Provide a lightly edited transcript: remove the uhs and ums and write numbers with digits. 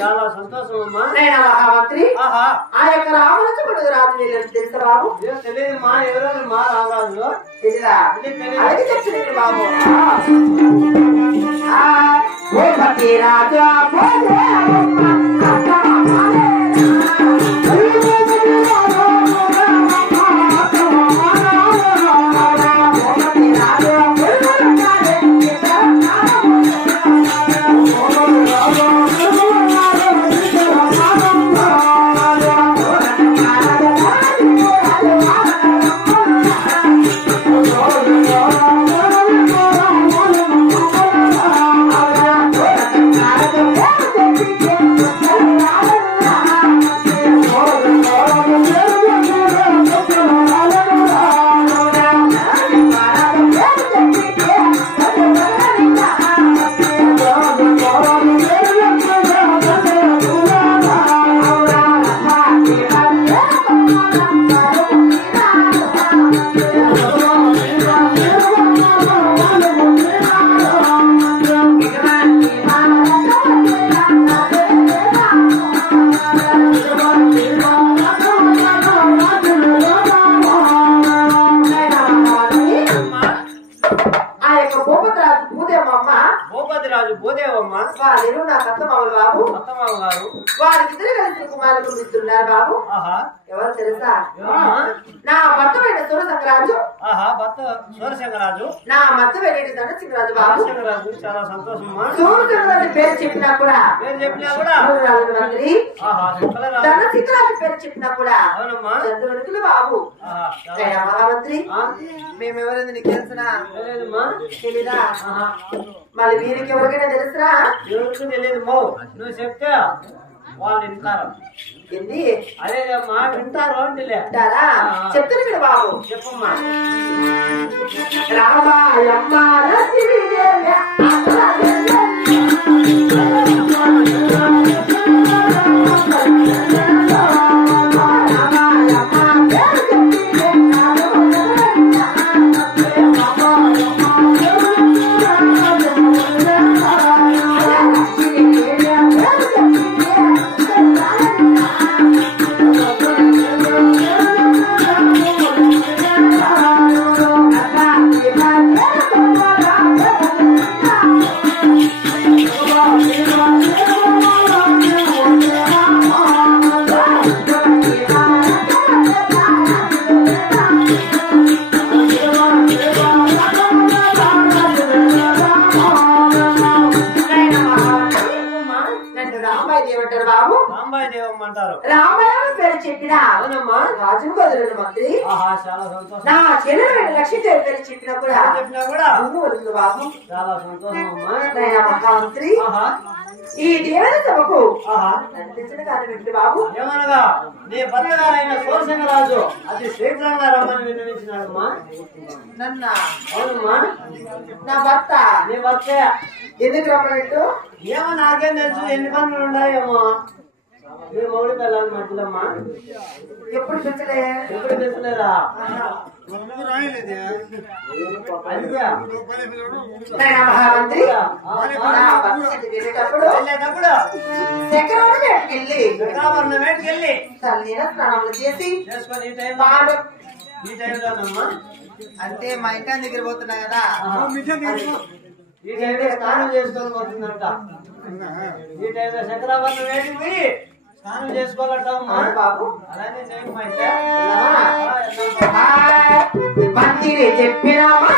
చాలా సంతోషం ఆ యొక్క రామలక్ష్మణుడు రాజు తెలుసా బాబు? తెలియదమ్మా. ఎవరమ్మా రామరాజు? తెలియదా? అలాగే చెప్తున్నాడు బాబు. బాబు ఎవరు తెలుసా? నా భర్తమైన సూరసింగరాజు, సూరసింగరాజు, నా మద్దమైన ధనసింగరాజు బాబు. చాలా సంతోషం. సూరసింగరాజు పేరు చెప్పినా కూడా మంత్రి, ధనసింగరాజు పేరు చెప్పినా కూడా చంద్రుడికి బాబు. మహామంత్రి, మేమెవరైంది నీకు తెలుసునా? తెలీదా? మళ్ళీ వీరికి ఎవరికైనా తెలుసురా? ఎవరికి తెలియదు. నువ్వు చెప్తే వాళ్ళు వింటారు. ఏంది? అదే మా వింటారు అంటారా? చెప్తాను మీరు బాబు. చెప్పమ్మా. రామాయమ్మ రామాయణం పేరు చెప్పినా రాజు వదలడు మంత్రి. నా చెల్లెలు లక్ష్మీదేవి పేరు చెప్పినా కూడా బాబు. చాలా సంతోషం మహామంత్రి. ఈ దేవత సభకు నడిపించిన కారణం బాబు. ఏమనగా నీ భర్త గారైన సూరసింగరాజు అతి శీఘ్రంగా రమ్మని విన్నవించినాడమ్మా. నన్న? అవునమ్మా. నా భర్త? నీ భర్త. ఎందుకు రమ్మన్నట్టు? ఏమో నాకేం తెలుసు, ఎన్ని పనులు ఉన్నాయేమో. మీ మౌడి పిల్లల మధ్యలోమ్మా. ఎప్పుడు పెంచలే? ఎప్పుడు పెంచలేదా? అదిగా. నాయనా మహామంత్రి నా భర్త వెళ్ళేటప్పుడు చక్రవర్ణ వేటకెళ్ళి చక్రవర్ణ వేటకెళ్ళి తల్లిన స్నానములు చేసి చేసుకొని ఈ టైంలోనమ్మా అంటే మా ఇంటి దగ్గర పోతున్నా కదా ఈ టైంలో స్నానం చేసుకొని పోతుందంట. ఈ టైంలో చక్రవర్ణ వేటికి పోయి స్నానం చేసుకోవాలటమ్మా. బాబు అలానే మంత్రి చెప్పిన మాట